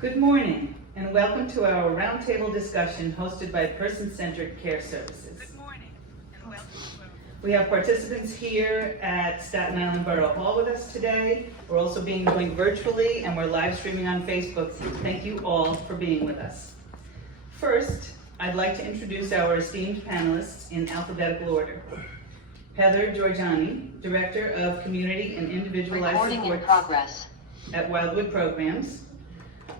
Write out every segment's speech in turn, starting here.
Good morning, and welcome to our roundtable discussion hosted by Person-Centered Care Services. Good morning, and welcome. We have participants here at Staten Island Borough Hall with us today. We're also being joined virtually, and we're live streaming on Facebook. Thank you all for being with us. First, I'd like to introduce our esteemed panelists in alphabetical order. Heather Georgiani, Director of Community and Individualized Recording in Supports progress. at Wildwood Programs.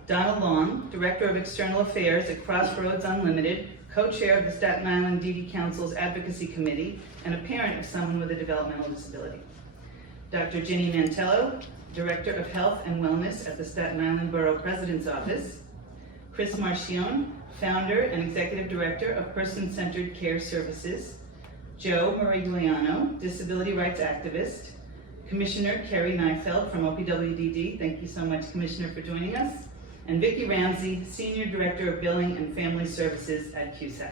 Donna Long, Director of External Affairs at Crossroads Unlimited, co-chair of the Staten Island DD Council's Advocacy Committee, and a parent of someone with a developmental disability. Dr. Ginny Mantello, Director of Health and Wellness at the Staten Island Borough President's Office. Chris Marcione, Founder and Executive Director of Person-Centered Care Services. Joe Morigliano, Disability Rights Activist. Commissioner Kerry Neifeld from OPWDD, thank you so much, Commissioner, for joining us. And Vicki Ramsey, Senior Director of Billing and Family Services at QSAC.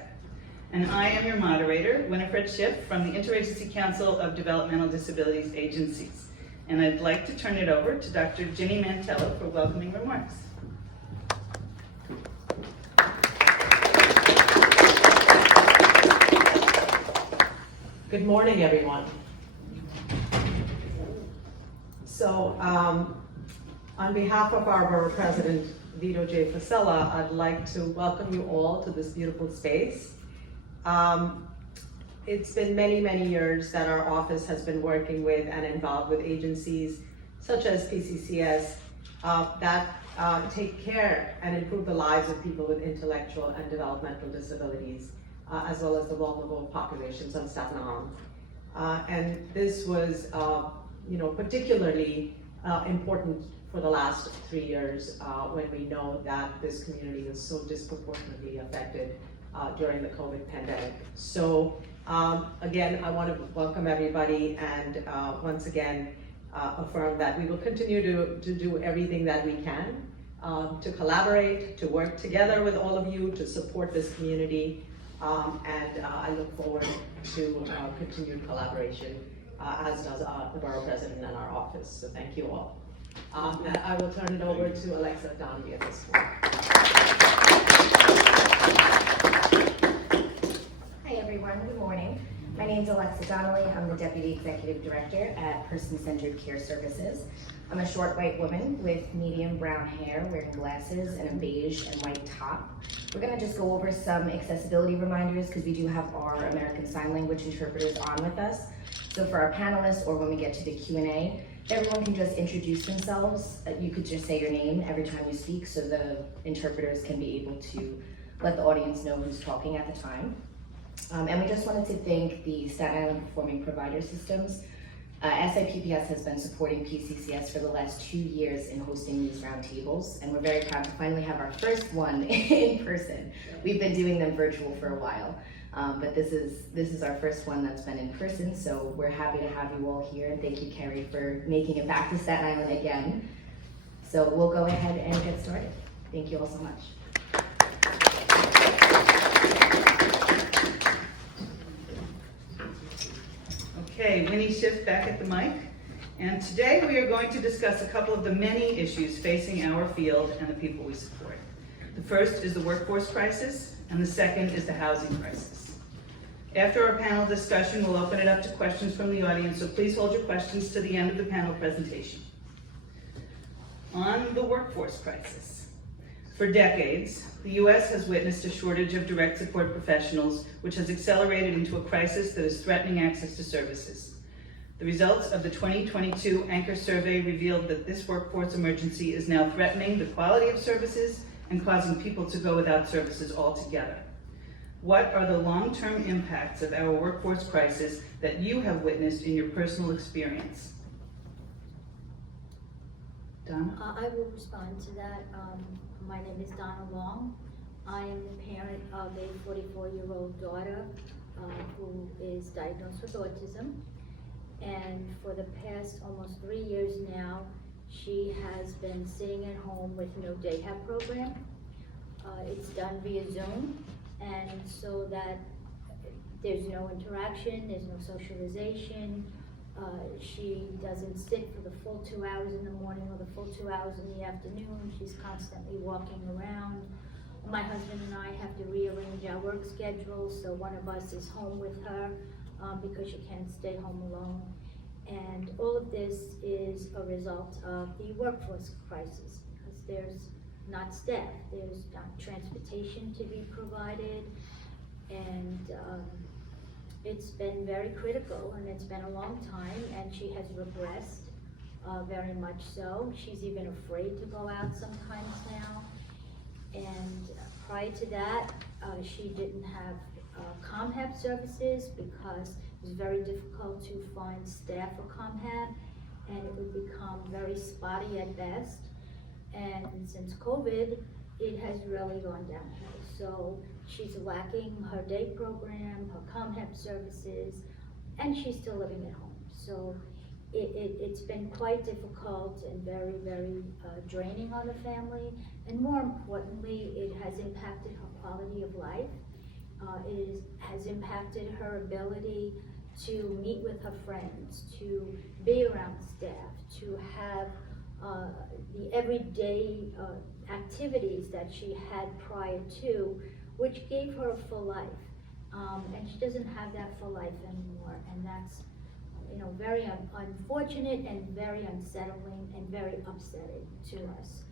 And I am your moderator, Winifred Schiff from the InterAgency Council of Developmental Disabilities Agencies. And I'd like to turn it over to Dr. Ginny Mantello for welcoming remarks. Good morning, everyone. So, on behalf of our Borough President, Vito J. Fasella, I'd like to welcome you all to this beautiful space. It's been many, many years that our office has been working with and involved with agencies such as PCCS that take care and improve the lives of people with intellectual and developmental disabilities, as well as the vulnerable populations on Staten Island. And this was particularly important for the last 3 years when we know that this community was so disproportionately affected during the COVID pandemic. So again, I want to welcome everybody and once again affirm that we will continue to do everything that we can to collaborate, to work together with all of you to support this community, and I look forward to continued collaboration, as does the Borough President and our office. So thank you all. I will turn it over to Alexa Donnelly at this point. Hi everyone, good morning. My name is Alexa Donnelly. I'm the Deputy Executive Director at Person-Centered Care Services. I'm a short white woman with medium brown hair, wearing glasses and a beige and white top. We're gonna just go over some accessibility reminders because we do have our American Sign Language interpreters on with us. So for our panelists or when we get to the Q&A, everyone can just introduce themselves. You could just say your name every time you speak so the interpreters can be able to let the audience know who's talking at the time. And we just wanted to thank the Staten Island Performing Provider Systems. SIPPS has been supporting PCCS for the last 2 years in hosting these roundtables, and we're very proud to finally have our first one in person. We've been doing them virtual for a while, but this is our first one that's been in person, so we're happy to have you all here, and thank you, Kerry, for making it back to Staten Island again. So we'll go ahead and get started. Thank you all so much. Okay, Winnie Schiff back at the mic. And today we are going to discuss a couple of the many issues facing our field and the people we support. The first is the workforce crisis, and the second is the housing crisis. After our panel discussion, we'll open it up to questions from the audience, so please hold your questions to the end of the panel presentation. On the workforce crisis. For decades, the U.S. has witnessed a shortage of direct support professionals, which has accelerated into a crisis that is threatening access to services. The results of the 2022 Anchor Survey revealed that this workforce emergency is now threatening the quality of services and causing people to go without services altogether. What are the long-term impacts of our workforce crisis that you have witnessed in your personal experience? Donna? I will respond to that. My name is Donna Long. I am the parent of a 44-year-old daughter who is diagnosed with autism. And for the past almost 3 years now, she has been sitting at home with no day have program. It's done via Zoom, and so that there's no interaction, there's no socialization. She doesn't sit for the full 2 hours in the morning or the full 2 hours in the afternoon. She's constantly walking around. My husband and I have to rearrange our work schedules, so one of us is home with her because she can't stay home alone. And all of this is a result of the workforce crisis, because there's not staff, there's not transportation to be provided, and it's been very critical, and it's been a long time, and she has regressed very much so. She's even afraid to go out sometimes now. And prior to that, she didn't have ComHab services because it was very difficult to find staff for ComHab, and it would become very spotty at best. And since COVID, it has really gone downhill. So she's lacking her day program, her ComHab services, and she's still living at home. So it's been quite difficult and very, very draining on the family. And more importantly, it has impacted her quality of life. It has impacted her ability to meet with her friends, to be around staff, to have the everyday activities that she had prior to, which gave her a full life. And she doesn't have that full life anymore, and that's very unfortunate and very unsettling and very upsetting to us.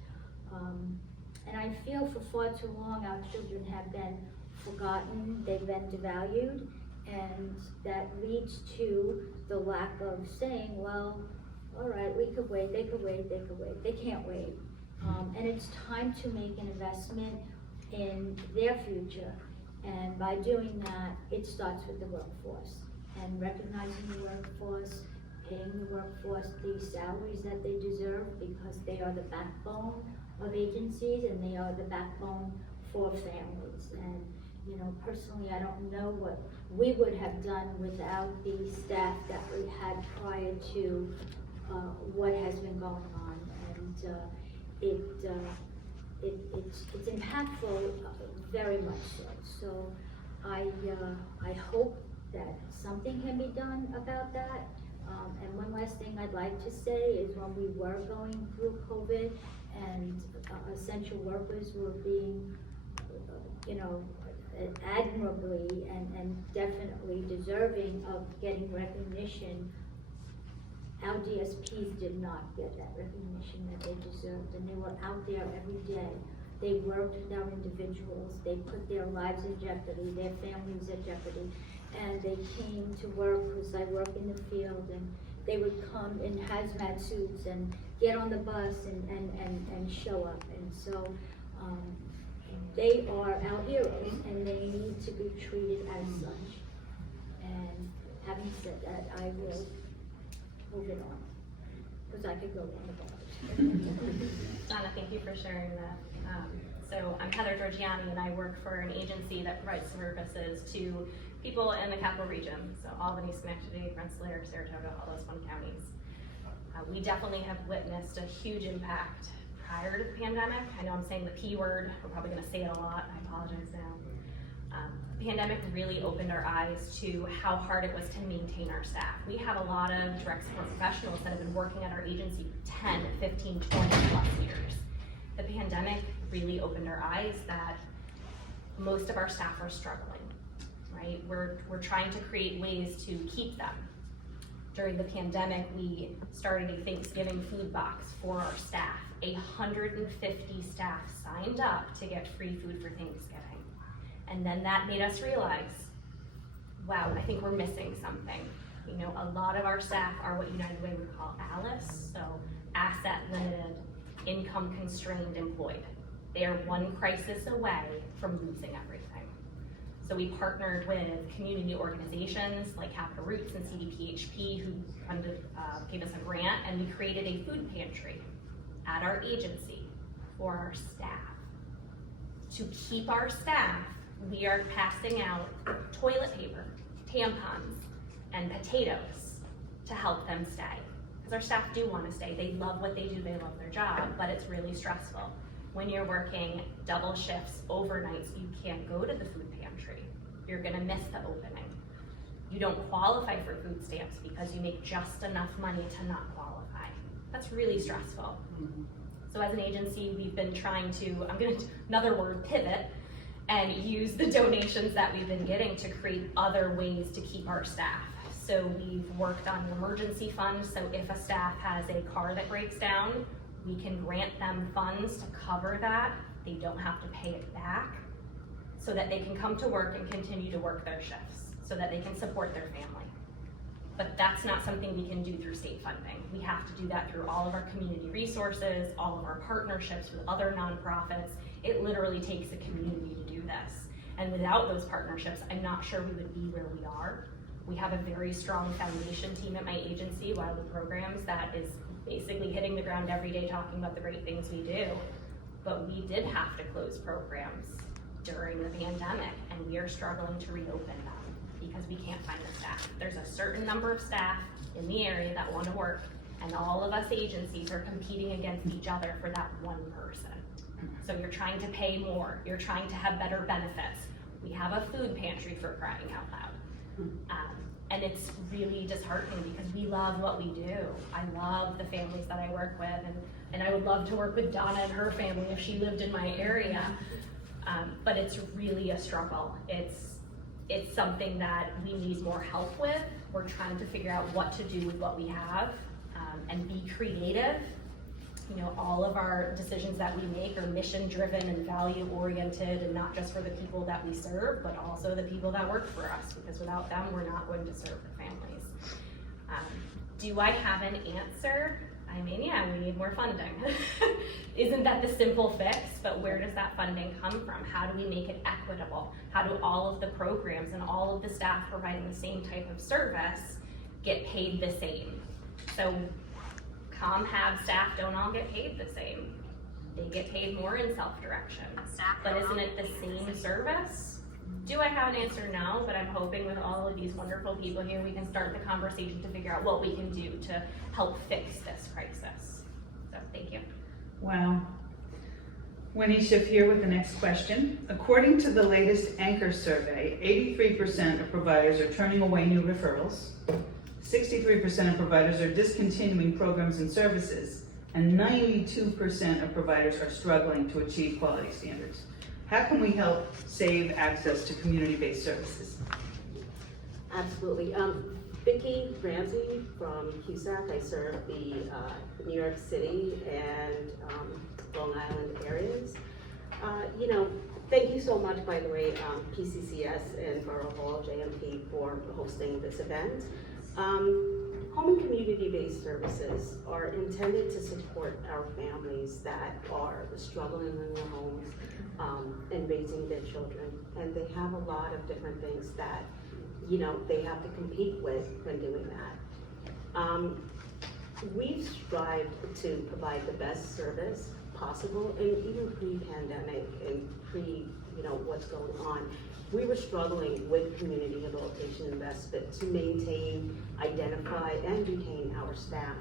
And I feel for far too long our children have been forgotten, they've been devalued, and that leads to the lack of saying, well, all right, we could wait, they could wait, they could wait. They can't wait. And it's time to make an investment in their future. And by doing that, it starts with the workforce. And recognizing the workforce, paying the workforce the salaries that they deserve, because they are the backbone of agencies and they are the backbone for families. And personally, I don't know what we would have done without the staff that we had prior to what has been going on. And it's impactful, very much so. So I hope that something can be done about that. And one last thing I'd like to say is when we were going through COVID and essential workers were being, admirably and definitely deserving of getting recognition, our DSPs did not get that recognition that they deserved, and they were out there every day. They worked with our individuals, they put their lives in jeopardy, their families at jeopardy, and they came to work, because I work in the field, and they would come in hazmat suits and get on the bus and show up. And so they are our heroes, and they need to be treated as such. And having said that, I will move it on, because I could go on about it. Donna, thank you for sharing that. So I'm Heather Georgiani, and I work for an agency that provides services to people in the capital region, so Albany, Schenectady, Rensselaer, Saratoga, all those fun counties. We definitely have witnessed a huge impact prior to the pandemic. I know I'm saying the P word, we're probably gonna say it a lot, I apologize now. The pandemic really opened our eyes to how hard it was to maintain our staff. We have a lot of direct support professionals that have been working at our agency for 10, 15, 20 plus years. The pandemic really opened our eyes that most of our staff are struggling, right? We're trying to create ways to keep them. During the pandemic, we started a Thanksgiving food box for our staff. 150 staff signed up to get free food for Thanksgiving. And then that made us realize, wow, I think we're missing something. A lot of our staff are what United Way would call ALICE, so asset limited, income constrained employed. They are one crisis away from losing everything. So we partnered with community organizations like Capital Roots and CDPHP, who gave us a grant, and we created a food pantry at our agency for our staff. To keep our staff, we are passing out toilet paper, tampons, and potatoes to help them stay. Because our staff do want to stay. They love what they do, they love their job, but it's really stressful. When you're working double shifts overnight, so you can't go to the food pantry, you're gonna miss the opening. you don't qualify for food stamps because you make just enough money to not qualify. That's really stressful. So as an agency, we've been trying to, another word, pivot, and use the donations that we've been getting to create other ways to keep our staff. So we've worked on an emergency fund, so if a staff has a car that breaks down, we can grant them funds to cover that. They don't have to pay it back, so that they can come to work and continue to work their shifts, so that they can support their family. But that's not something we can do through state funding. We have to do that through all of our community resources, all of our partnerships with other nonprofits. It literally takes a community to do this. And without those partnerships, I'm not sure we would be where we are. We have a very strong foundation team at my agency, Wildwood Programs, that is basically hitting the ground every day talking about the great things we do. But we did have to close programs during the pandemic, and we are struggling to reopen them because we can't find the staff. There's a certain number of staff in the area that want to work, and all of us agencies are competing against each other for that one person. So you're trying to pay more, you're trying to have better benefits. We have a food pantry, for crying out loud. And it's really disheartening because we love what we do. I love the families that I work with, and I would love to work with Donna and her family if she lived in my area. But it's really a struggle. It's something that we need more help with. We're trying to figure out what to do with what we have, and be creative. You know, all of our decisions that we make are mission driven and value oriented, and not just for the people that we serve, but also the people that work for us, because without them, we're not going to serve the families. Do I have an answer? I mean, yeah, we need more funding. Isn't that the simple fix? But where does that funding come from? How do we make it equitable? How do all of the programs and all of the staff providing the same type of service get paid the same? So ComHab staff don't all get paid the same. They get paid more in self-direction. But isn't it the same service? Do I have an answer? No, but I'm hoping with all of these wonderful people here, we can start the conversation to figure out what we can do to help fix this crisis. So thank you. Wow. Winnie Schiff here with the next question. According to the latest Anchor survey, 83% of providers are turning away new referrals. 63% of providers are discontinuing programs and services, and 92% of providers are struggling to achieve quality standards. How can we help save access to community-based services? Absolutely. Vicki Ramsey from QSAC. I serve the New York City and Long Island areas. Thank you so much, by the way, PCCS and Borough Hall, JMP, for hosting this event. Home and community-based services are intended to support our families that are struggling in their homes and raising their children. And they have a lot of different things that, they have to compete with when doing that. We've strived to provide the best service possible, and even pre-pandemic and what's going on. We were struggling with community rehabilitation investment to maintain, identify, and retain our staff.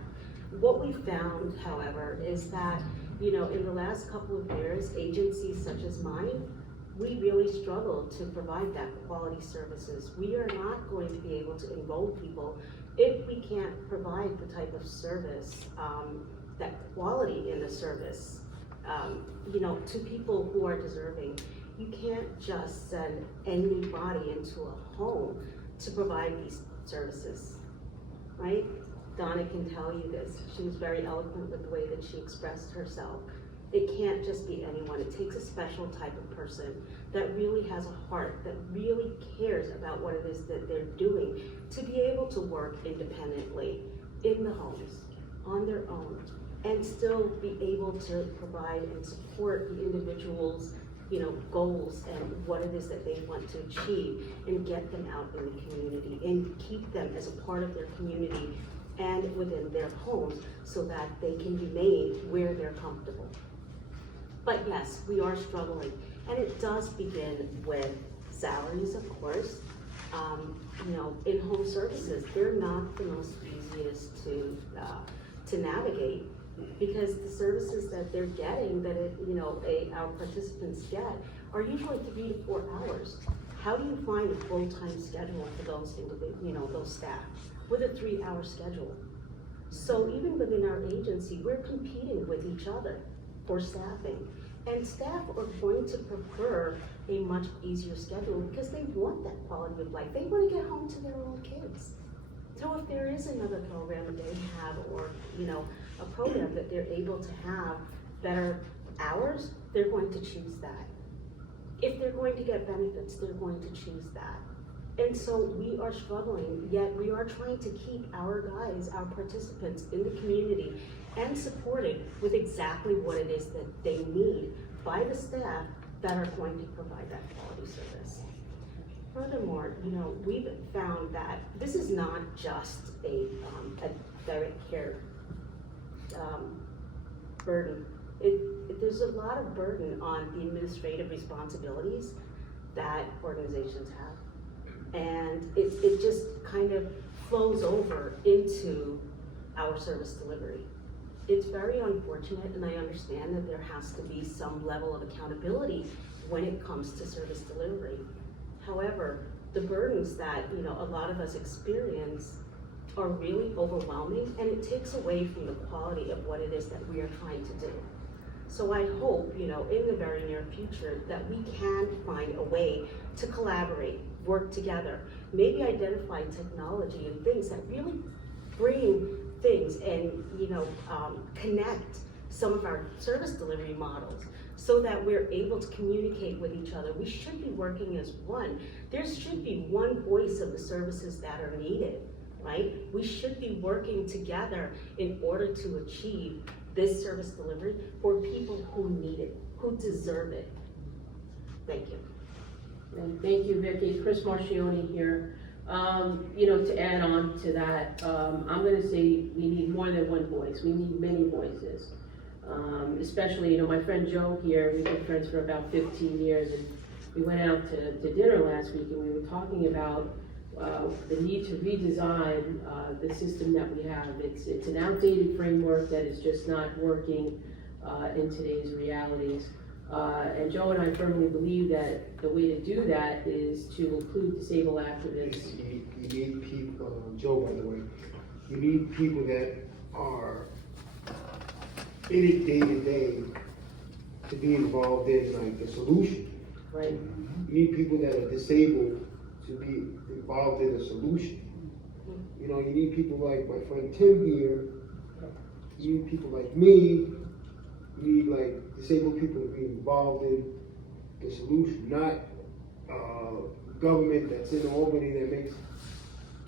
What we found, however, is that, in the last couple of years, agencies such as mine, we really struggled to provide that quality services. We are not going to be able to enroll people if we can't provide the type of service, that quality in the service, to people who are deserving. You can't just send anybody into a home to provide these services, right? Donna can tell you this. She was very eloquent with the way that she expressed herself. It can't just be anyone. It takes a special type of person that really has a heart, that really cares about what it is that they're doing, to be able to work independently in the homes, on their own, and still be able to provide and support the individuals' goals and what it is that they want to achieve, and get them out in the community and keep them as a part of their community and within their homes so that they can remain where they're comfortable. But yes, we are struggling, and it does begin with salaries, of course. In-home services, they're not the most easiest to navigate, because the services that they're getting, that our participants get, are usually 3 to 4 hours. how do you find a full-time schedule for those those staff with a 3-hour schedule? So even within our agency, we're competing with each other for staffing. And staff are going to prefer a much easier schedule because they want that quality of life. They want to get home to their own kids. So if there is another program that they have, or a program that they're able to have better hours, they're going to choose that. If they're going to get benefits, they're going to choose that. And so we are struggling, yet we are trying to keep our guys, our participants in the community and supported with exactly what it is that they need by the staff that are going to provide that quality service. Furthermore, we've found that this is not just a direct care burden. There's a lot of burden on the administrative responsibilities that organizations have. And it just kind of flows over into our service delivery. It's very unfortunate, and I understand that there has to be some level of accountability when it comes to service delivery. However, the burdens that a lot of us experience are really overwhelming, and it takes away from the quality of what it is that we are trying to do. So I hope, in the very near future, that we can find a way to collaborate, work together, maybe identify technology and things that really bring things and, connect some of our service delivery models so that we're able to communicate with each other. We should be working as one. There should be one voice of the services that are needed, right? We should be working together in order to achieve this service delivery for people who need it, who deserve it. Thank you. And thank you, Vicki. Chris Marchione here. To add on to that, I'm going to say we need more than one voice. We need many voices. Especially, my friend Joe here, we've been friends for about 15 years, and we went out to dinner last week, and we were talking about the need to redesign the system that we have. It's an outdated framework that is just not working in today's realities. And Joe and I firmly believe that the way to do that is to include disabled activists. You need people, Joe, by the way, you need people that are in it day to day to be involved in like the solution. Right. You need people that are disabled to be involved in the solution. You need people like my friend Tim here. You need people like me. You need like disabled people to be involved in the solution, not government that's in Albany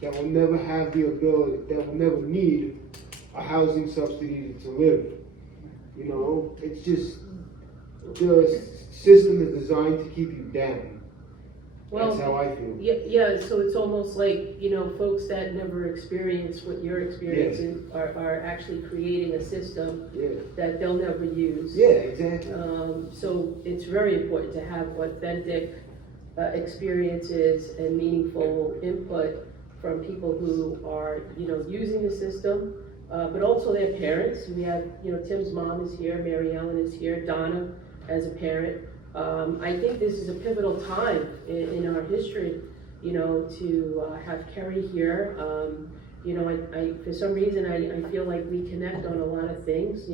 that will never have the ability, that will never need a housing subsidy to live. It's just the system is designed to keep you down. That's how I feel. Yeah, so it's almost like, folks that never experienced what you're experiencing are actually creating a system that they'll never use. Yeah, exactly. So it's very important to have authentic experiences and meaningful input from people who are, using the system, but also their parents. We have, Tim's mom is here, Mary Ellen is here, Donna as a parent. I think this is a pivotal time in our history, to have Kerry here. I for some reason, I feel like we connect on a lot of things.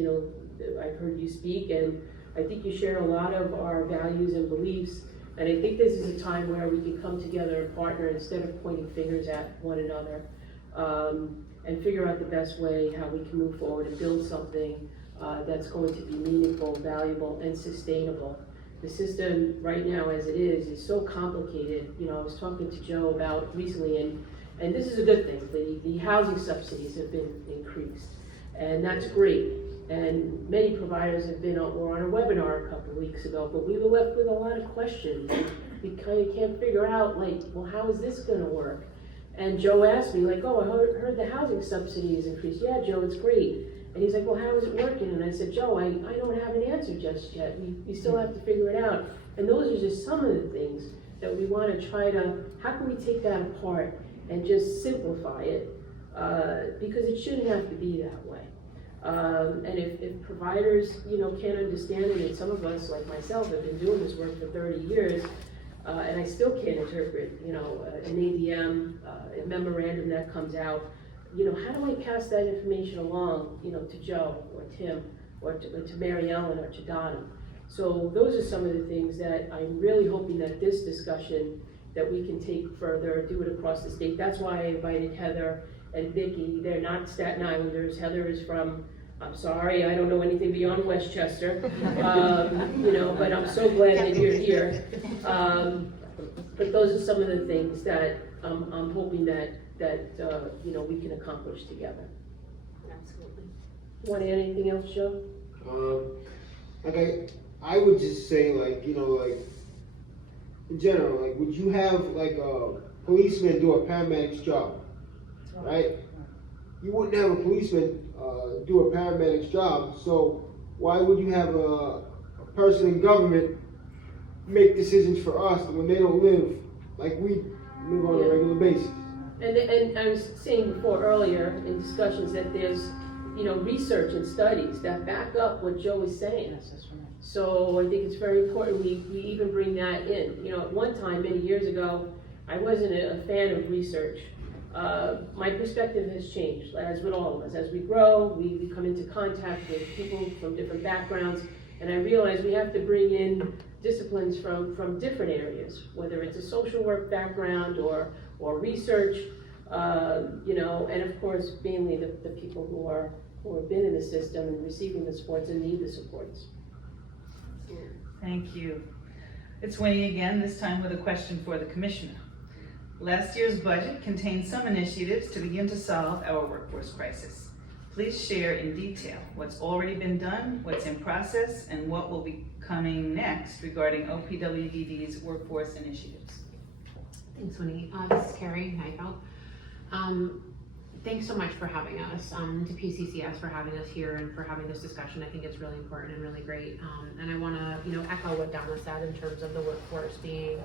I've heard you speak, and I think you share a lot of our values and beliefs. And I think this is a time where we can come together and partner instead of pointing fingers at one another, and figure out the best way how we can move forward and build something that's going to be meaningful, valuable, and sustainable. The system right now as it is so complicated. I was talking to Joe about recently, and this is a good thing. The housing subsidies have been increased, and that's great. And many providers were on a webinar a couple of weeks ago, but we were left with a lot of questions. We kind of can't figure out, how is this going to work? And Joe asked me, I heard the housing subsidy is increased. Yeah, Joe, it's great. And he's like, well, how is it working? And I said, Joe, I don't have an answer just yet. We still have to figure it out. And those are just some of the things that we want to try to, how can we take that apart and just simplify it? Because it shouldn't have to be that way. And if providers, can't understand it, and some of us, like myself, have been doing this work for 30 years, and I still can't interpret, an ADM, a memorandum that comes out. How do I pass that information along, to Joe or Tim or to Mary Ellen or to Donna? So those are some of the things that I'm really hoping that this discussion that we can take further, do it across the state. That's why I invited Heather and Vicki. They're not Staten Islanders. Heather is from, I'm sorry, I don't know anything beyond Westchester, but I'm so glad that you're here. But those are some of the things that I'm hoping that we can accomplish together. Absolutely. Want to add anything else, Joe? I would just say, in general, would you have a policeman do a paramedic's job, right? You wouldn't have a policeman do a paramedic's job, so why would you have a person in government make decisions for us when they don't live like we live on a regular basis? And I was saying earlier in discussions that there's, research and studies that back up what Joe is saying. So I think it's very important we even bring that in. At one time, many years ago, I wasn't a fan of research. My perspective has changed, as with all of us. As we grow, we come into contact with people from different backgrounds, and I realize we have to bring in disciplines from different areas, whether it's a social work background or research, and of course, mainly the people who have been in the system and receiving the supports and need the supports. Thank you. It's Winnie again, this time with a question for the Commissioner. Last year's budget contained some initiatives to begin to solve our workforce crisis. Please share in detail what's already been done, what's in process, and what will be coming next regarding OPWDD's workforce initiatives. Thanks, Winnie. This is Carrie Neifeld. Thanks so much for having us, to PCCS for having us here and for having this discussion. I think it's really important and really great. And I want to, echo what Donna said in terms of the workforce being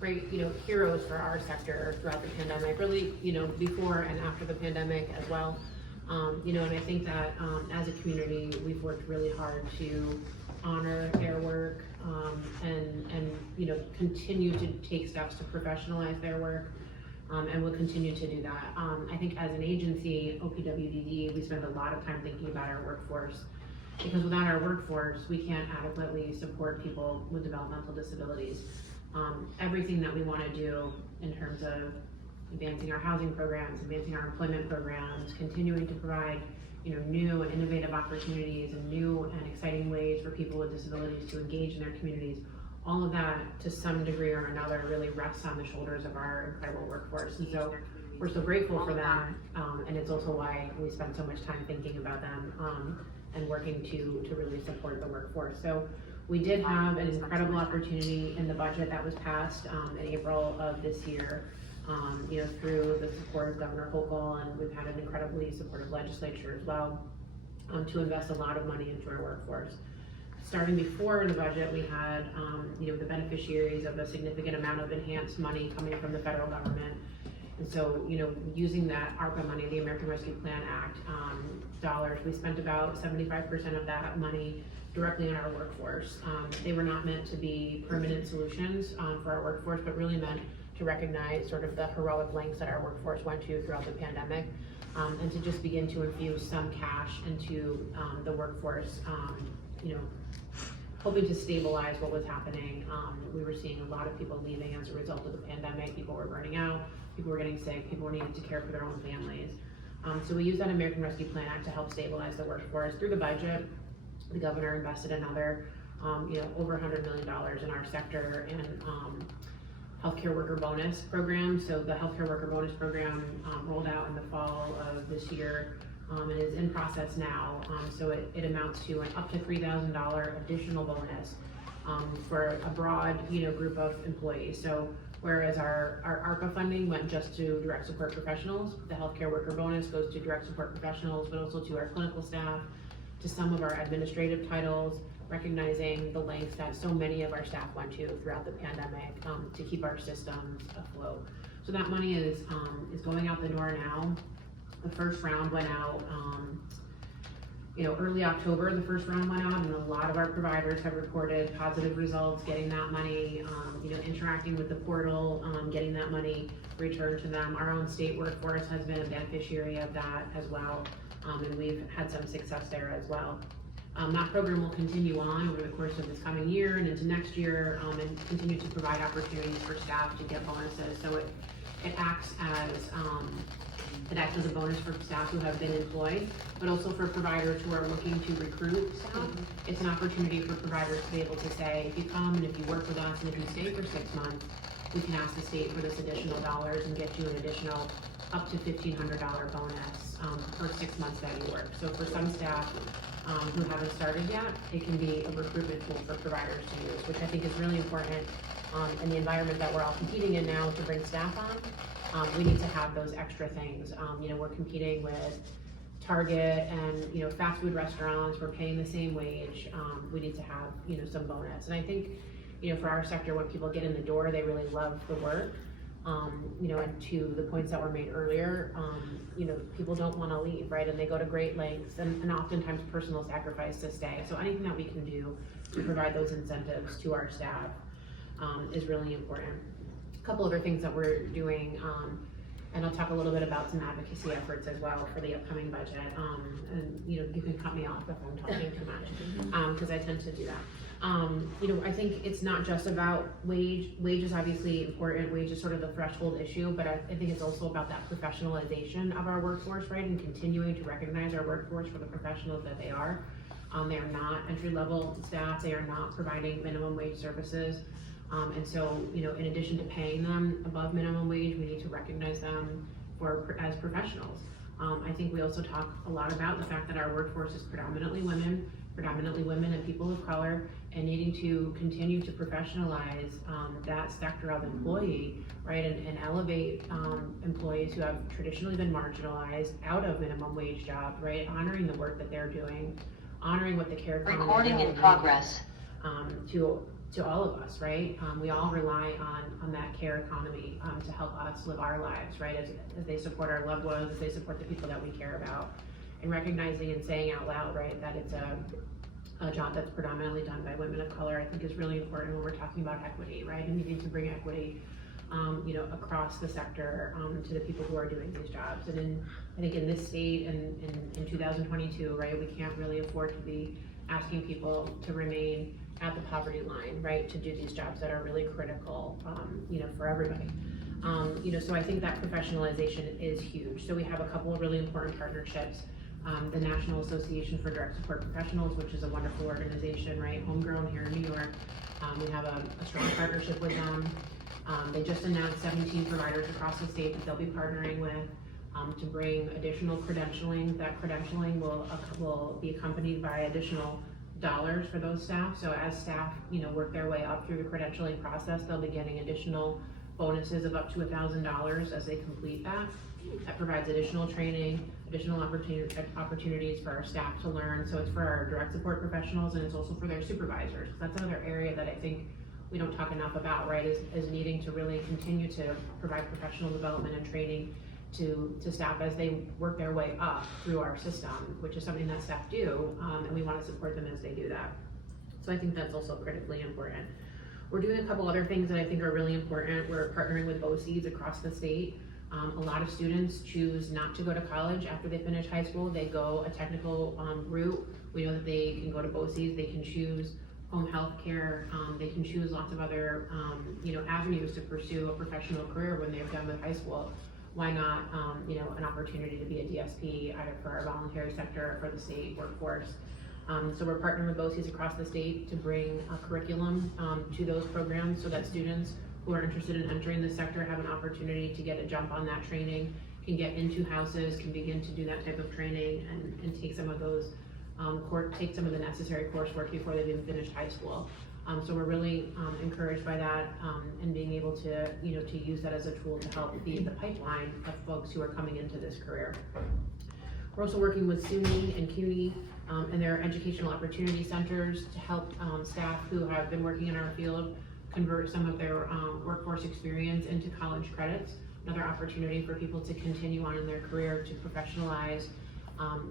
great, heroes for our sector throughout the pandemic, really, before and after the pandemic as well. And I think that as a community, we've worked really hard to honor their work and continue to take steps to professionalize their work. And we'll continue to do that. I think as an agency, OPWDD, we spend a lot of time thinking about our workforce, because without our workforce, we can't adequately support people with developmental disabilities. Everything that we want to do in terms of advancing our housing programs, advancing our employment programs, continuing to provide new and innovative opportunities and new and exciting ways for people with disabilities to engage in their communities. All of that, to some degree or another, really rests on the shoulders of our incredible workforce. And so we're so grateful for them, and it's also why we spend so much time thinking about them and working to really support the workforce. So we did have an incredible opportunity in the budget that was passed in April of this year, through the support of Governor Hochul, and we've had an incredibly supportive legislature as well, to invest a lot of money into our workforce. Starting before in the budget, we had, the beneficiaries of a significant amount of enhanced money coming from the federal government. And so, using that ARPA money, the American Rescue Plan Act dollars, we spent about 75% of that money directly on our workforce. They were not meant to be permanent solutions for our workforce, but really meant to recognize sort of the heroic lengths that our workforce went to throughout the pandemic, and to just begin to infuse some cash into the workforce, hoping to stabilize what was happening. We were seeing a lot of people leaving as a result of the pandemic. People were burning out, people were getting sick, people were needing to care for their own families. So we used that American Rescue Plan Act to help stabilize the workforce. Through the budget, the governor invested another, over $100 million in our sector in healthcare worker bonus program. So the healthcare worker bonus program rolled out in the fall of this year. It is in process now, so it amounts to an up to $3,000 additional bonus for a broad, group of employees. So whereas our ARPA funding went just to direct support professionals, the healthcare worker bonus goes to direct support professionals, but also to our clinical staff, to some of our administrative titles, recognizing the lengths that so many of our staff went to throughout the pandemic to keep our systems afloat. So that money is going out the door now. The first round went out early October, the first round went out, and a lot of our providers have reported positive results, getting that money, interacting with the portal, getting that money returned to them. Our own state workforce has been a beneficiary of that as well, and we've had some success there as well. That program will continue on over the course of this coming year and into next year, and continue to provide opportunities for staff to get bonuses. So it acts as a bonus for staff who have been employed, but also for providers who are looking to recruit staff. It's an opportunity for providers to be able to say, if you come and if you work with us and if you stay for 6 months, we can ask the state for this additional dollars and get you an additional up to $1,500 bonus for 6 months that you work. So for some staff who haven't started yet, it can be a recruitment tool for providers to use, which I think is really important in the environment that we're all competing in now to bring staff on. We need to have those extra things. We're competing with Target and fast food restaurants. We're paying the same wage. We need to have some bonus. And I think for our sector, when people get in the door, they really love the work. And to the points that were made earlier, people don't want to leave, right? And they go to great lengths and oftentimes personal sacrifice to stay. So anything that we can do to provide those incentives to our staff is really important. A couple other things that we're doing, and I'll talk a little bit about some advocacy efforts as well for the upcoming budget. And you can cut me off if I'm talking too much, because I tend to do that. I think it's not just about wage. Wage is obviously important. Wage is sort of the threshold issue, but I think it's also about that professionalization of our workforce, right? And continuing to recognize our workforce for the professionals that they are. They are not entry-level staff. They are not providing minimum wage services. And so, in addition to paying them above minimum wage, we need to recognize them as professionals. I think we also talk a lot about the fact that our workforce is predominantly women and people of color, and needing to continue to professionalize that sector of employee, right, and elevate employees who have traditionally been marginalized out of minimum wage jobs, right, honoring the work that they're doing, honoring what the care economy recording in progress to all of us, right? We all rely on that care economy to help us live our lives, right? As they support our loved ones, as they support the people that we care about, and recognizing and saying out loud, right, that it's a job that's predominantly done by women of color, I think is really important when we're talking about equity, right? And needing to bring equity, across the sector to the people who are doing these jobs. And I think in this state and in 2022, right, we can't really afford to be asking people to remain at the poverty line, right, to do these jobs that are really critical, for everybody. So I think that professionalization is huge. So we have a couple of really important partnerships. The National Association for Direct Support Professionals, which is a wonderful organization, right, homegrown here in New York. We have a strong partnership with them. They just announced 17 providers across the state that they'll be partnering with to bring additional credentialing. That credentialing will be accompanied by additional dollars for those staff. So as staff, work their way up through the credentialing process, they'll be getting additional bonuses of up to $1,000 as they complete that. That provides additional training, additional opportunities for our staff to learn. So it's for our direct support professionals, and it's also for their supervisors. That's another area that I think we don't talk enough about, right, is needing to really continue to provide professional development and training to staff as they work their way up through our system, which is something that staff do, and we want to support them as they do that. So I think that's also critically important. We're doing a couple other things that I think are really important. We're partnering with BOCES across the state. A lot of students choose not to go to college after they finish high school. They go a technical route. We know that they can go to BOCES, they can choose home health care, they can choose lots of other avenues to pursue a professional career when they're done with high school. Why not, an opportunity to be a DSP either for our voluntary sector or for the state workforce. So we're partnering with BOCES across the state to bring a curriculum to those programs so that students who are interested in entering the sector have an opportunity to get a jump on that training, can get into houses, can begin to do that type of training and take some of those, take some of the necessary coursework before they've even finished high school. So we're really encouraged by that and being able to, to use that as a tool to help feed the pipeline of folks who are coming into this career. We're also working with SUNY and CUNY and their educational opportunity centers to help staff who have been working in our field convert some of their workforce experience into college credits. Another opportunity for people to continue on in their career, to professionalize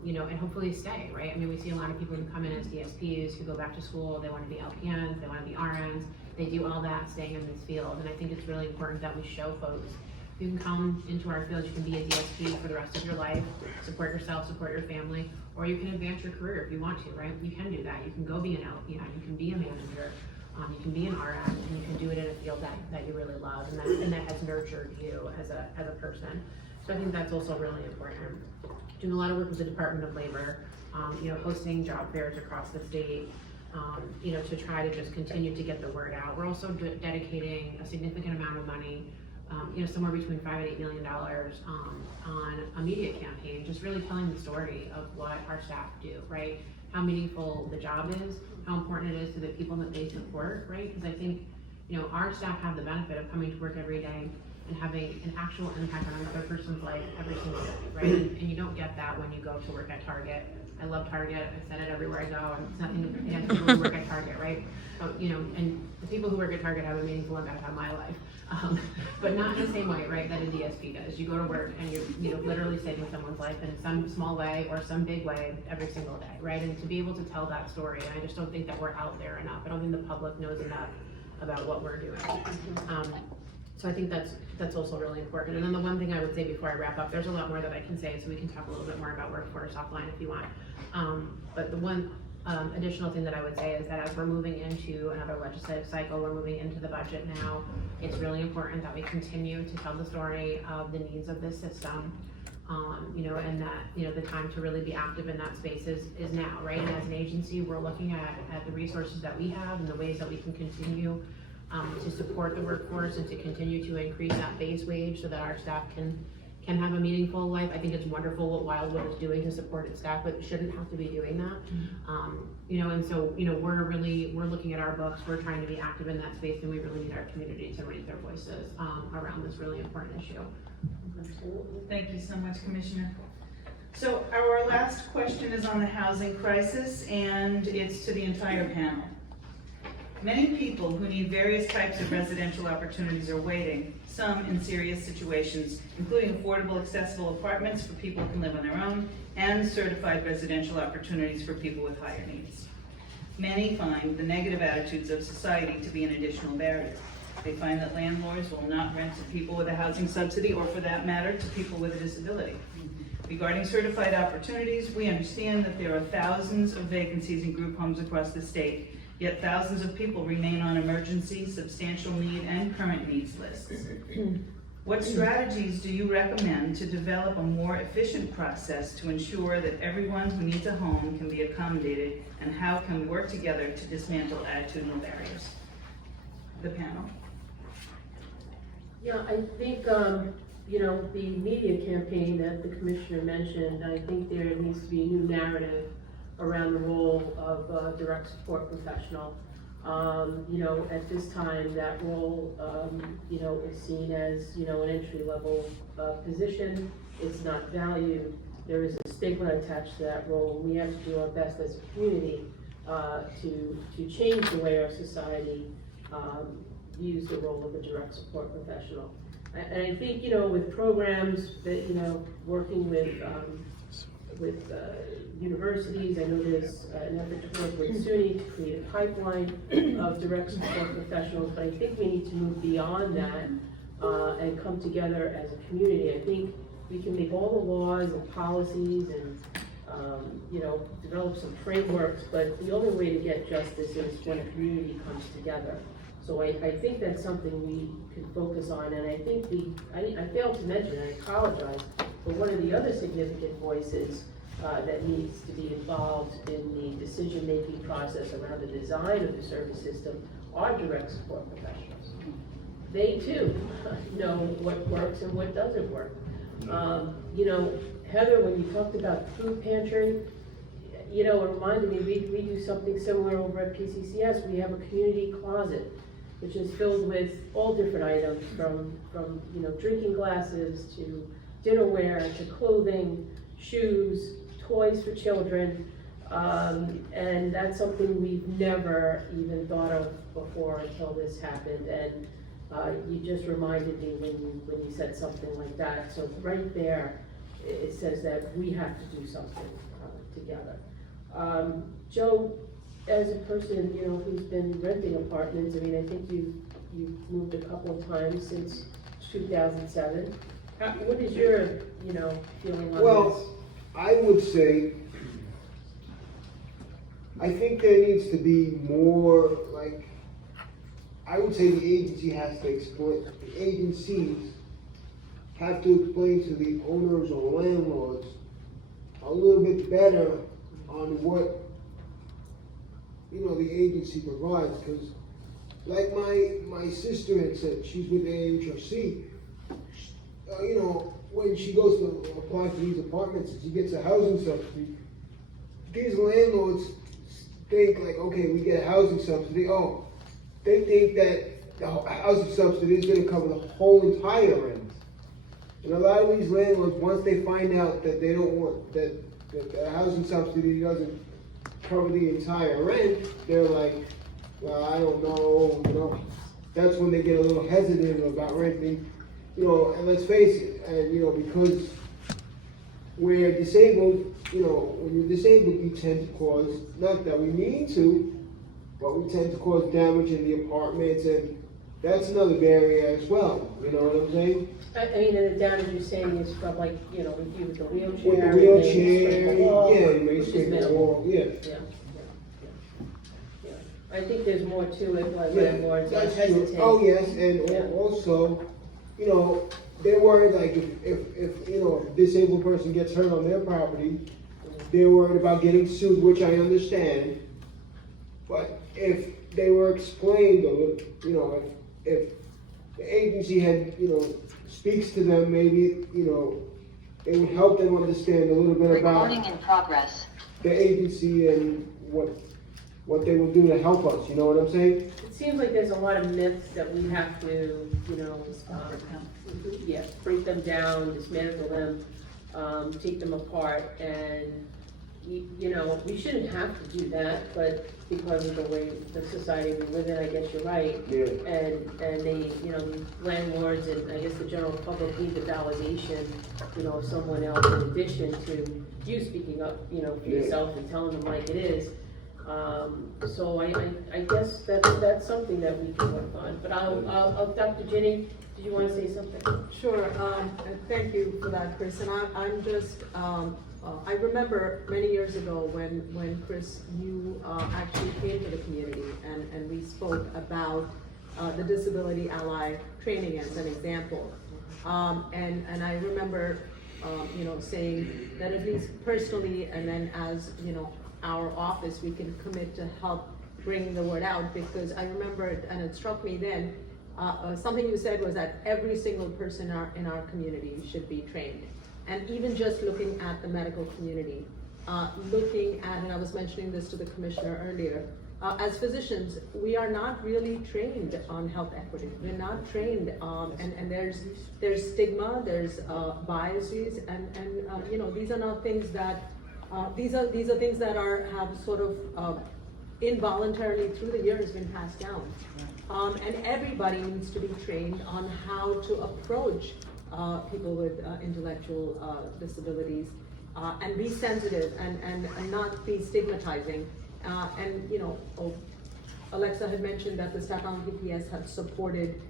you know, and hopefully stay, right? I mean, we see a lot of people who come in as DSPs, who go back to school, they wanna be LPNs, they wanna be RNs, they do all that staying in this field, and I think it's really important that we show folks, you can come into our field, you can be a DSP for the rest of your life, support yourself, support your family, or you can advance your career if you want to, right? You can do that, you can go be an LPN, you can be a manager, you can be an RN, and you can do it in a field that you really love, and that has nurtured you as a person. So I think that's also really important. Doing a lot of work with the Department of Labor, you know, hosting job fairs across the state, you know, to try to just continue to get the word out. We're also dedicating a significant amount of money, you know, somewhere between $5 and $8 million on a media campaign, just really telling the story of what our staff do, right? How meaningful the job is, how important it is to the people that they support, right? Because I think, you know, our staff have the benefit of coming to work every day and having an actual impact on another person's life every single day, right? And you don't get that when you go to work at Target. I love Target, I said it everywhere I go, and it's nothing against people who work at Target, right? But, you know, and the people who work at Target have a meaningful impact on my life. But not in the same way, right, that a DSP does. You go to work and you're, you know, literally saving someone's life in some small way or some big way every single day, right? And to be able to tell that story, I just don't think that we're out there enough. I don't think the public knows enough about what we're doing. So I think that's also really important. And then the one thing I would say before I wrap up, there's a lot more that I can say, so we can talk a little bit more about workforce offline if you want. But the one additional thing that I would say is that as we're moving into another legislative cycle, we're moving into the budget now, it's really important that we continue to tell the story of the needs of this system, you know, and that, you know, the time to really be active in that space is now, right? And as an agency, we're looking at the resources that we have and the ways that we can continue to support the workforce and to continue to increase that base wage so that our staff can have a meaningful life. I think it's wonderful what Wildwood is doing to support its staff, but it shouldn't have to be doing that. You know, and so, you know, we're looking at our books, we're trying to be active in that space, and we really need our community to raise their voices around this really important issue. Thank you so much, Commissioner. So our last question is on the housing crisis, and it's to the entire panel. Many people who need various types of residential opportunities are waiting, some in serious situations, including affordable, accessible apartments for people who can live on their own, and certified residential opportunities for people with higher needs. Many find the negative attitudes of society to be an additional barrier. They find that landlords will not rent to people with a housing subsidy, or for that matter, to people with a disability. Regarding certified opportunities, we understand that there are thousands of vacancies in group homes across the state, yet thousands of people remain on emergency, substantial need, and current needs lists. What strategies do you recommend to develop a more efficient process to ensure that everyone who needs a home can be accommodated, and how can we work together to dismantle attitudinal barriers? The panel. Yeah, I think, you know, the media campaign that the commissioner mentioned, I think there needs to be a new narrative around the role of a direct support professional. You know, at this time, that role, you know, is seen as, you know, an entry-level position. It's not valued. There is a stigma attached to that role. We have to do our best as a community to change the way our society views the role of a direct support professional. And I think, you know, with programs that, you know, working with universities, I know there's an effort to work with SUNY to create a pipeline of direct support professionals, but I think we need to move beyond that and come together as a community. I think we can make all the laws and policies and you know, develop some frameworks, but the only way to get justice is when a community comes together. So I think that's something we could focus on, and I think I failed to mention, and I apologize, but one of the other significant voices that needs to be involved in the decision-making process around the design of the service system are direct support professionals. They too know what works and what doesn't work. You know, Heather, when you talked about food pantry, you know, it reminded me, we do something similar over at PCCS. We have a community closet, which is filled with all different items, from you know, drinking glasses to dinnerware to clothing, shoes, toys for children, and that's something we've never even thought of before until this happened. And you just reminded me when you said something like that. So right there it says that we have to do something together. Joe, as a person, you know, who's been renting apartments, I mean, I think you've moved a couple of times since 2007. What is your, you know, feeling on this? Well, I would say, I think there needs to be more, like, I would say the agency has to explain, the agencies have to explain to the owners or landlords a little bit better on what, you know, the agency provides, because like my sister had said, she's with AHRC, you know, when she goes to apply for these apartments, she gets a housing subsidy, these landlords think like, okay, we get a housing subsidy, oh, they think that the housing subsidy is gonna cover the whole entire rent. And a lot of these landlords, once they find out that they don't want, that the housing subsidy doesn't cover the entire rent, they're like, well, I don't know, you know. That's when they get a little hesitant about renting, you know, and let's face it, and you know, because we're disabled, you know, when you're disabled, you tend to cause, not that we mean to, but we tend to cause damage in the apartments, and that's another barrier as well, you know what I'm saying? I mean, and the damage you're saying is from like, you know, with you with the wheelchair. With the and wheelchair, then the wall, yeah, you may which is scrape the minimal. wall, yeah. Yeah. I think there's more to it, but Yeah, landlords that's true. hesitate. Oh, yes, and Yeah. also, you know, they're worried, like, if, you know, a disabled person gets hurt on their property, they're worried about getting sued, which I understand. But if they were explained, a little, you know, if the agency had, you know, speaks to them, maybe, you know, it would help them understand a little bit about Recording in progress. the agency and what they will do to help us, you know what I'm saying? It seems like there's a lot of myths that we have to, you know, yeah, break them down, dismantle them, take them apart, and you know, we shouldn't have to do that, but because of the way the society we live in, I guess you're right. Yeah. And they, you know, the landlords and I guess the general public need the validation, you know, of someone else in addition to you speaking up, you know, for Yeah. yourself and telling them like it is. So I guess that's something that we can work on. But I'll Dr. Ginny, did you want to say something? Sure, and thank you for that, Chris, and I'm just, I remember many years ago when Chris, you actually came to the community and we spoke about the Disability Ally training as an example. And I remember, you know, saying that at least personally and then as, you know, our office, we can commit to help bring the word out, because I remember, and it struck me then, something you said was that every single person in our community should be trained. And even just looking at the medical community, looking at, and I was mentioning this to the commissioner earlier, as physicians, we are not really trained on health equity. We're not trained, and there's stigma, there's biases, and you know, these are not things that, these are things that have sort of involuntarily through the years been passed down. And everybody needs to be trained on how to approach people with intellectual disabilities and be sensitive and not be stigmatizing. And you know, Alexa had mentioned that the Staten Island PPS had supported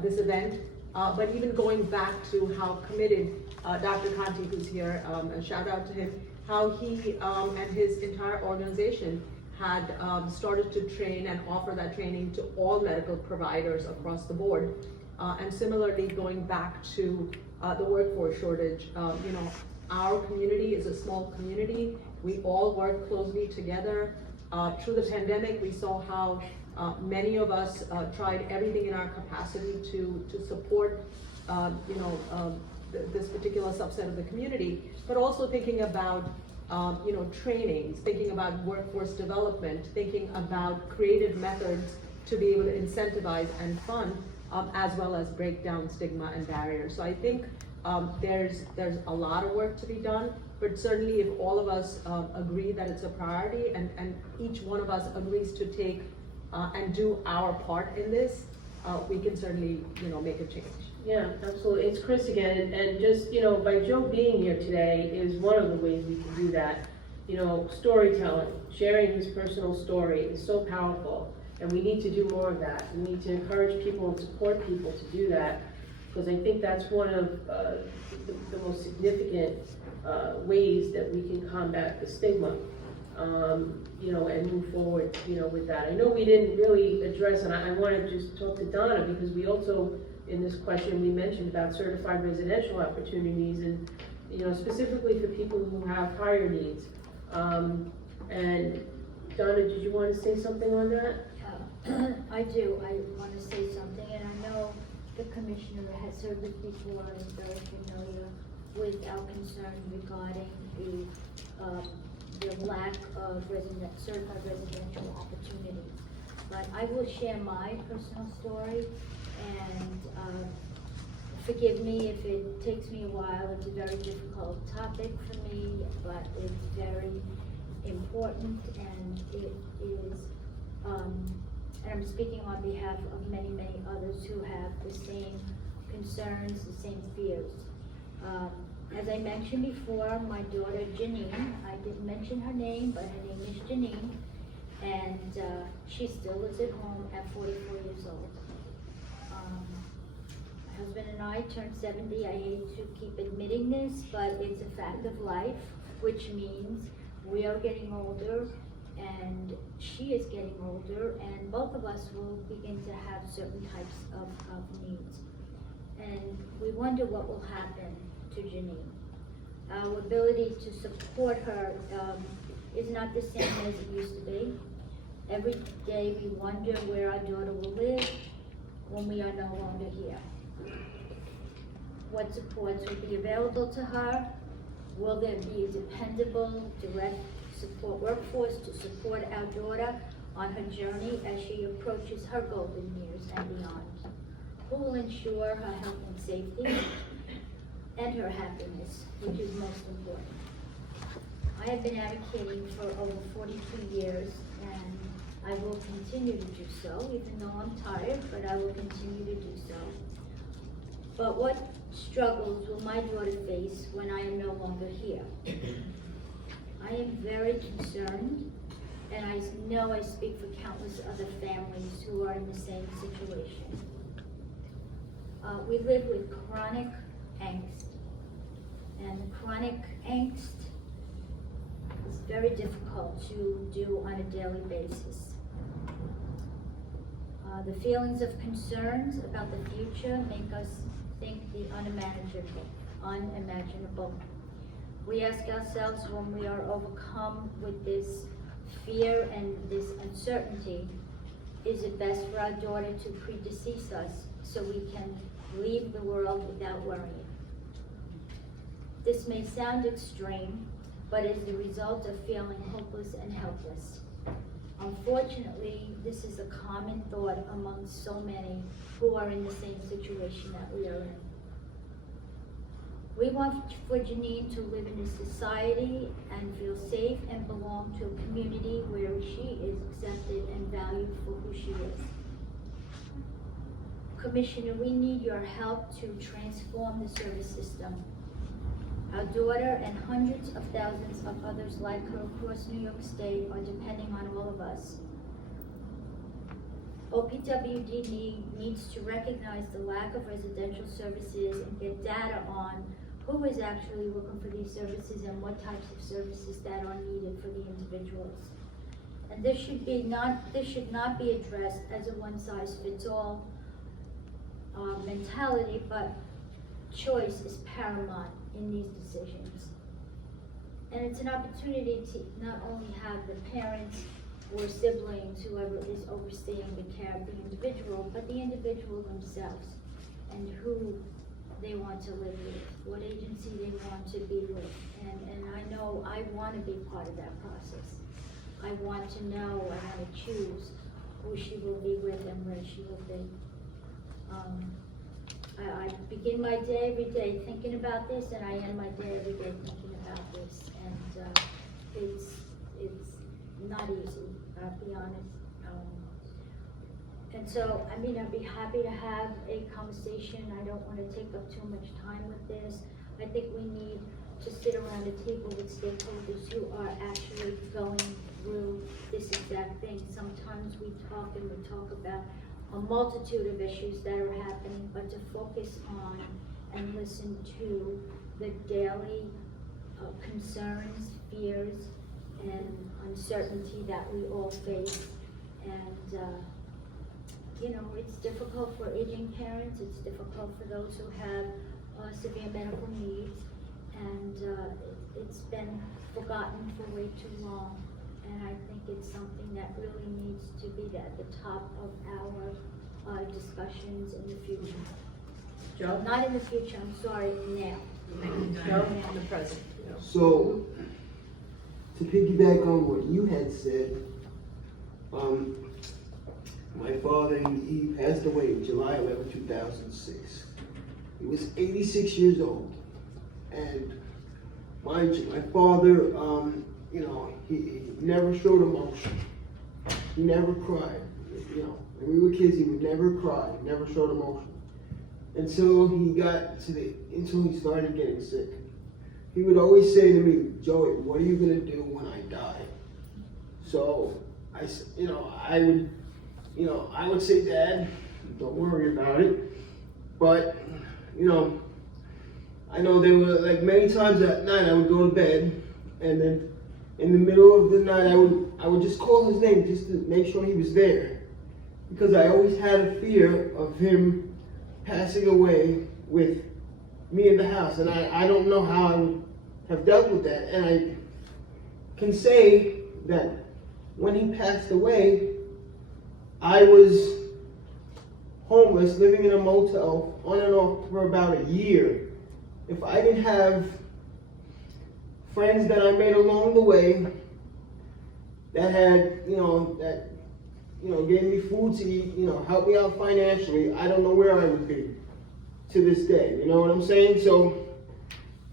this event, but even going back to how committed Dr. Conti, who's here, a shout out to him, how he and his entire organization had started to train and offer that training to all medical providers across the board. And similarly, going back to the workforce shortage, you know, our community is a small community. We all work closely together. Through the pandemic, we saw how many of us tried everything in our capacity to support, you know, this particular subset of the community, but also thinking about you know, trainings, thinking about workforce development, thinking about creative methods to be able to incentivize and fund, as well as break down stigma and barriers. So I think there's a lot of work to be done, but certainly if all of us agree that it's a priority and each one of us agrees to take and do our part in this, we can certainly, you know, make a change. Yeah, absolutely. It's Chris again, and just, you know, by Joe being here today is one of the ways we can do that. You know, storytelling, sharing his personal story is so powerful, and we need to do more of that. We need to encourage people and support people to do that, because I think that's one of the most significant ways that we can combat the stigma, you know, and move forward, you know, with that. I know we didn't really address, and I want to just talk to Donna, because we also, in this question, we mentioned about certified residential opportunities, and, you know, specifically for people who have higher needs. And Donna, did you want to say something on that? I do. I want to say something, and I know the commissioner has heard this before and is very familiar with our concerns regarding the lack of certified residential opportunities. But I will share my personal story, and forgive me if it takes me a while. It's a very difficult topic for me, but it's very important, and it is, and I'm speaking on behalf of many, many others who have the same concerns, the same fears. As I mentioned before, my daughter Janine, I didn't mention her name, but her name is Janine, and she still lives at home at 44 years old. My husband and I turned 70. I hate to keep admitting this, but it's a fact of life, which means we are getting older, and she is getting older, and both of us will begin to have certain types of needs. And we wonder what will happen to Janine. Our ability to support her is not the same as it used to be. Every day we wonder where our daughter will live when we are no longer here. What supports will be available to her? Will there be a dependable, direct support workforce to support our daughter on her journey as she approaches her golden years and beyond? Who will ensure her health and safety and her happiness, which is most important? I have been advocating for over 42 years, and I will continue to do so, even though I'm tired, but I will continue to do so. But what struggles will my daughter face when I am no longer here? I am very concerned, and I know I speak for countless other families who are in the same situation. We live with chronic angst, and the chronic angst is very difficult to do on a daily basis. The feelings of concerns about the future make us think the unimaginable. We ask ourselves, when we are overcome with this fear and this uncertainty, is it best for our daughter to predecease us so we can leave the world without worrying? This may sound extreme, but is the result of feeling hopeless and helpless. Unfortunately, this is a common thought among so many who are in the same situation that we are in. We want for Janine to live in a society and feel safe and belong to a community where she is accepted and valued for who she is. Commissioner, we need your help to transform the service system. Our daughter and hundreds of thousands of others like her across New York State are depending on all of us. OPWDD needs to recognize the lack of residential services and get data on who is actually looking for these services and what types of services that are needed for the individuals. And this should not be addressed as a one-size-fits-all mentality, but choice is paramount in these decisions. And it's an opportunity to not only have the parents or siblings, whoever is overseeing the care of the individual, but the individual themselves and who they want to live with, what agency they want to be with. And I know I want to be part of that process. I want to know, I want to choose who she will be with and where she will be. I begin my day every day thinking about this, and I end my day every day thinking about this. And it's not easy, I'll be honest. And so, I mean, I'd be happy to have a conversation. I don't want to take up too much time with this. I think we need to sit around a table with stakeholders who are actually going through this exact thing. Sometimes we talk about a multitude of issues that are happening, but to focus on and listen to the daily concerns, fears, and uncertainty that we all face. And you know, it's difficult for aging parents, it's difficult for those who have severe medical needs, and it's been forgotten for way too long. And I think it's something that really needs to be at the top of our discussions in the future. Joe? Not in the future, I'm sorry, now. Joe? Now. The present. So, to piggyback on what you had said, my father, he passed away July 11, 2006. He was 86 years old. And mind you, my father, you know, he never showed emotion. He never cried. You know, when we were kids, he would never cry, never showed emotion. Until he started getting sick. He would always say to me, Joey, what are you gonna do when I die? So I would say, Dad, don't worry about it. But, you know, I know there were like many times at night I would go to bed, and then in the middle of the night I would just call his name just to make sure he was there, because I always had a fear of him passing away with me in the house, and I don't know how I would have dealt with that. And I can say that when he passed away, I was homeless, living in a motel on and off for about a year. If I didn't have friends that I made along the way that had, gave me food to eat, helped me out financially, I don't know where I would be to this day. You know what I'm saying? So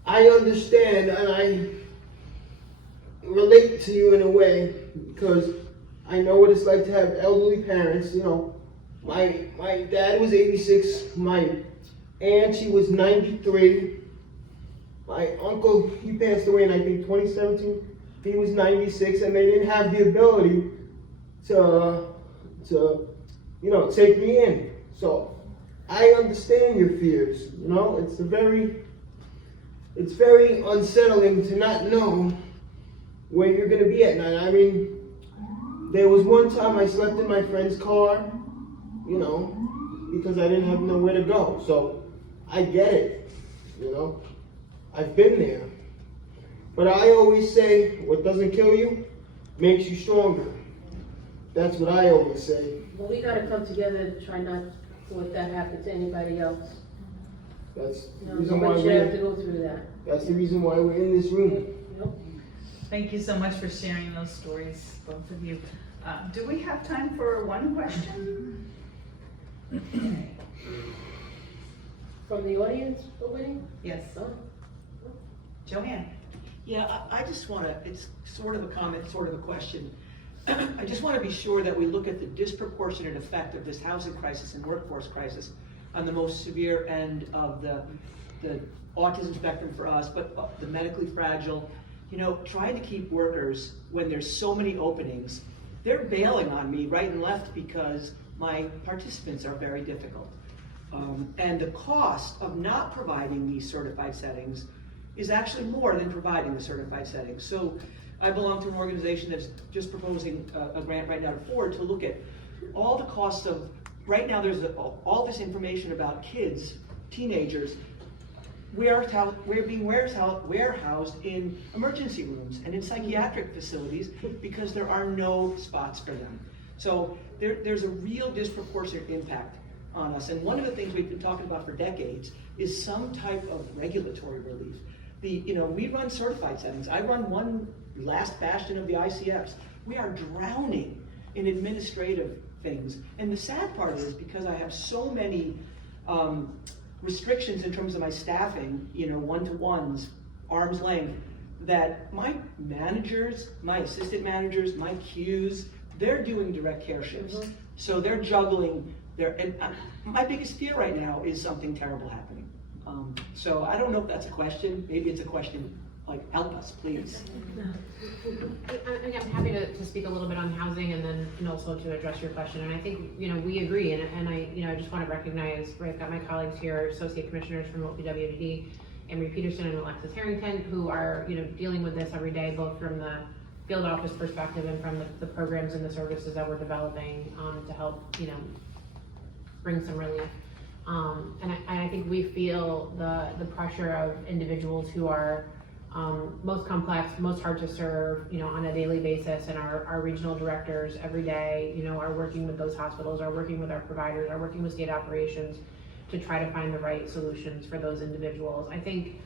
I understand and I relate to you in a way, because I know what it's like to have elderly parents. You know, my dad was 86, my aunt, she was 93. My uncle, he passed away in, I think, 2017. He was 96, and they didn't have the ability to take me in. So I understand your fears. You know, it's very unsettling to not know where you're gonna be at night. I mean, there was one time I slept in my friend's car, because I didn't have nowhere to go. So I get it, I've been there. But I always say, what doesn't kill you makes you stronger. That's what I always say. Well, we gotta come together to try not to let that happen to anybody else. That's the No, reason why nobody should have to go through that. That's the reason why we're in this room. Yep. Thank you so much for sharing those stories, both of you. Do we have time for one question? From the audience, Whitney? Yes. Oh. Joanne? Yeah, I just want to, it's sort of a comment, sort of a question. I just want to be sure that we look at the disproportionate effect of this housing crisis and workforce crisis on the most severe end of the autism spectrum for us, but the medically fragile. Trying to keep workers when there's so many openings, they're bailing on me right and left because my participants are very difficult. And the cost of not providing these certified settings is actually more than providing the certified settings. So I belong to an organization that's just proposing a grant right now to Ford to look at all the costs of, right now there's all this information about kids, teenagers, we're being warehoused in emergency rooms and in psychiatric facilities because there are no spots for them. So there's a real disproportionate impact on us. And one of the things we've been talking about for decades is some type of regulatory relief. We run certified settings. I run one last bastion of the ICFs. We are drowning in administrative things. And the sad part is, because I have so many restrictions in terms of my staffing, one-to-ones, arm's length, that my managers, my assistant managers, my Qs they're doing direct care shifts. So they're juggling and my biggest fear right now is something terrible happening. So I don't know if that's a question, maybe it's a question, like, help us, please. I'm happy to speak a little bit on housing and also to address your question. And I think, we agree, and I just want to recognize, right, I've got my colleagues here, Associate Commissioners from OPWDD, Emery Peterson and Alexis Harrington, who are, dealing with this every day, both from the field office perspective and from the programs and the services that we're developing to help, bring some relief. And I think we feel the pressure of individuals who are most complex, most hard to serve, on a daily basis, and our regional directors every day, are working with those hospitals, are working with our providers, are working with state operations to try to find the right solutions for those individuals. I think,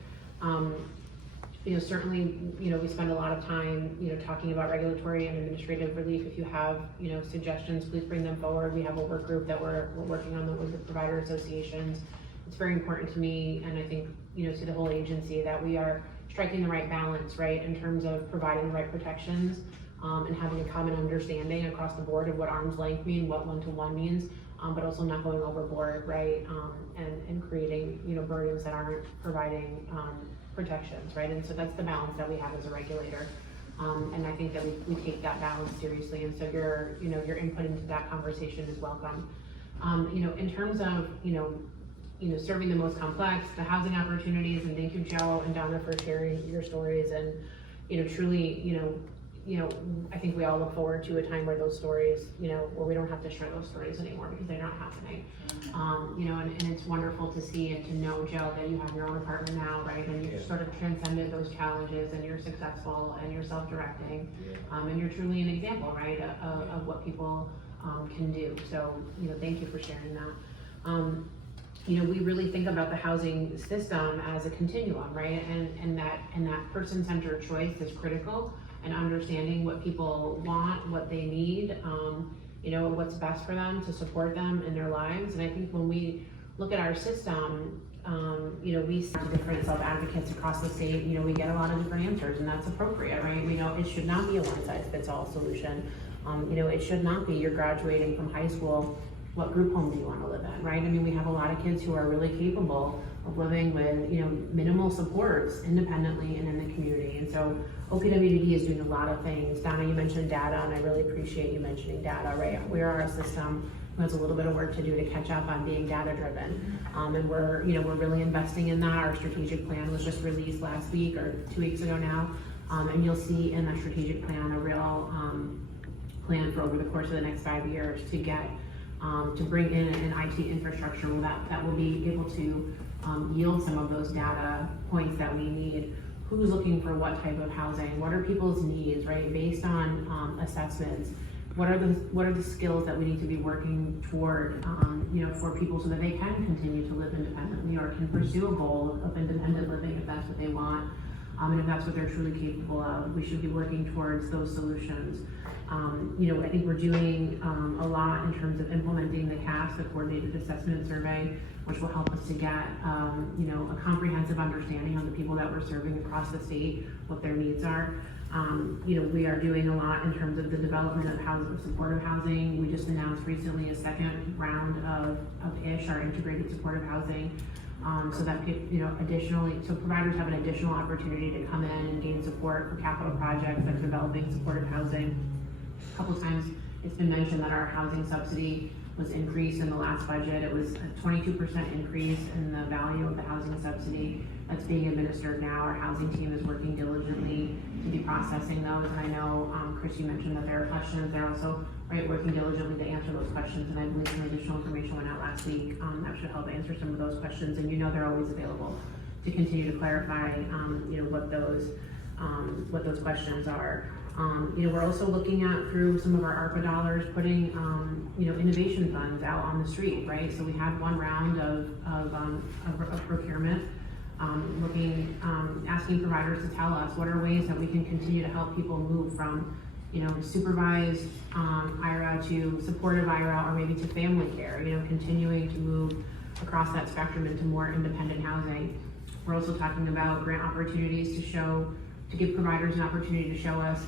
certainly, we spend a lot of time, talking about regulatory and administrative relief. If you have, suggestions, please bring them forward. We have a work group that we're working on with the provider associations. It's very important to me, and I think, to the whole agency, that we are striking the right balance, right, in terms of providing the right protections, and having a common understanding across the board of what arm's length means, what one-to-one means, but also not going overboard, right, and creating, burdens that aren't providing protections, right, and so that's the balance that we have as a regulator, and I think that we take that balance seriously, and so your input into that conversation is welcome. In terms of, serving the most complex, the housing opportunities, and thank you, Joe and Donna, for sharing your stories, and, truly, I think we all look forward to a time where those stories, where we don't have to share those stories anymore because they're not happening. And it's wonderful to see and to know, Joe, that you have your own apartment now, right? And you've sort of transcended those challenges, and you're successful, and you're self-directing, and you're truly an example, right, of what people can do. So, thank you for sharing that. We really think about the housing system as a continuum, right? And that person-centered choice is critical, and understanding what people want, what they need, what's best for them to support them in their lives. And I think when we look at our system, we see different self-advocates across the state, we get a lot of different answers, and that's appropriate, right? It should not be a one-size-fits-all solution. It should not be you're graduating from high school, what group home do you want to live in, right? We have a lot of kids who are really capable of living with, minimal supports independently and in the community. And so OPWDD is doing a lot of things. Donna, you mentioned data, and I really appreciate you mentioning data, right? We are a system who has a little bit of work to do to catch up on being data driven. And we're really investing in that. Our strategic plan was just released last week or 2 weeks ago now. And you'll see in that strategic plan a real plan for over the course of the next 5 years to get to bring in an IT infrastructure that will be able to yield some of those data points that we need. Who's looking for what type of housing? What are people's needs, right? Based on assessments, what are the skills that we need to be working toward, for people so that they can continue to live independently or can pursue a goal of independent living if that's what they want. And if that's what they're truly capable of, we should be working towards those solutions. I think we're doing a lot in terms of implementing the CAS, the Coordinated Assessment Survey, which will help us to get, a comprehensive understanding of the people that we're serving across the state, what their needs are. We are doing a lot in terms of the development of housing, supportive housing. We just announced recently a second round of ISH, our integrated supportive housing. So that, additionally, so providers have an additional opportunity to come in and gain support for capital projects that are developing supportive housing. A couple times it's been mentioned that our housing subsidy was increased in the last budget. It was a 22% increase in the value of the housing subsidy that's being administered now. Our housing team is working diligently to be processing those. And I know, Chris, you mentioned that there are questions. They're also working diligently to answer those questions. And I believe some additional information went out last week that should help answer some of those questions. And they're always available to continue to clarify, what those questions are. We're also looking at, through some of our ARPA dollars, putting, innovation funds out on the street, right? So we had one round of procurement, asking providers to tell us what are ways that we can continue to help people move from, supervised IRA to supportive IRA, or maybe to family care, continuing to move across that spectrum into more independent housing. We're also talking about grant opportunities to give providers an opportunity to show us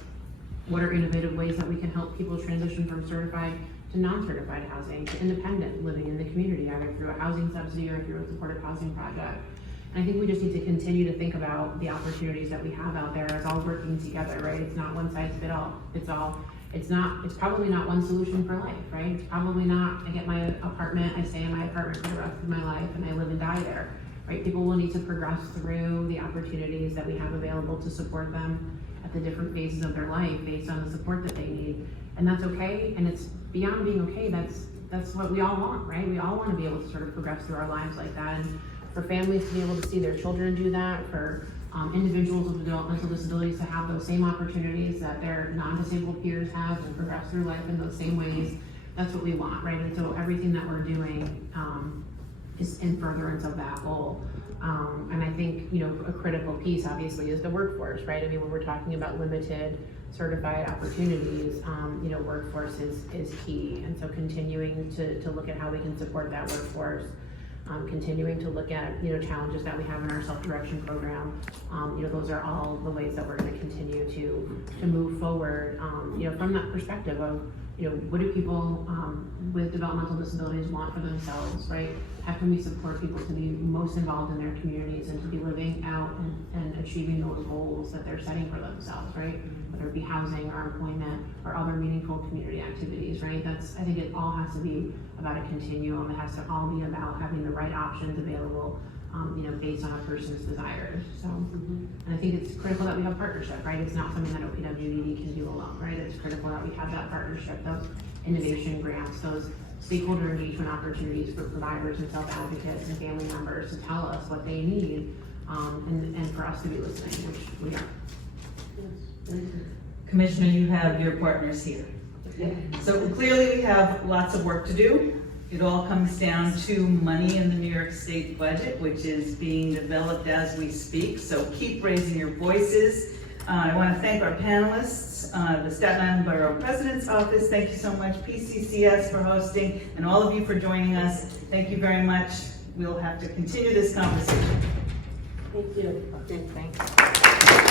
What are innovative ways that we can help people transition from certified to non-certified housing, to independent living in the community, either through a housing subsidy or through a supportive housing project. And I think we just need to continue to think about the opportunities that we have out there as all working together, right? It's not one size fits all. It's probably not one solution for life, right? It's probably not, I get my apartment, I stay in my apartment for the rest of my life and I live and die there, right? People will need to progress through the opportunities that we have available to support them at the different phases of their life based on the support that they need. And that's okay, and it's beyond being okay, that's what we all want, right? We all want to be able to sort of progress through our lives like that. And for families to be able to see their children do that, for individuals with developmental disabilities to have those same opportunities that their non-disabled peers have and progress through life in those same ways, that's what we want, right? And so everything that we're doing is in furtherance of that goal. And I think, a critical piece obviously is the workforce, right? I mean, when we're talking about limited certified opportunities, workforce is key. And so continuing to look at how we can support that workforce, continuing to look at, challenges that we have in our self-direction program. Those are all the ways that we're going to continue to move forward, from that perspective of, what do people with developmental disabilities want for themselves, right? How can we support people to be most involved in their communities and to be living out and achieving those goals that they're setting for themselves, right? Whether it be housing or employment or other meaningful community activities, right? I think it all has to be about a continuum. It has to all be about having the right options available, based on a person's desires. So, and I think it's critical that we have partnership, right? It's not something that OPWDD can do alone, right? It's critical that we have that partnership, those innovation grants, those stakeholder engagement opportunities for providers and self-advocates and family members to tell us what they need, and for us to be listening, which we are. Commissioner, you have your partners here. So clearly we have lots of work to do. It all comes down to money in the New York State budget, which is being developed as we speak. So keep raising your voices. I want to thank our panelists, the Staten Island Borough President's Office. Thank you so much, PCCS for hosting, and all of you for joining us. Thank you very much. We'll have to continue this conversation. Thank you. Thanks.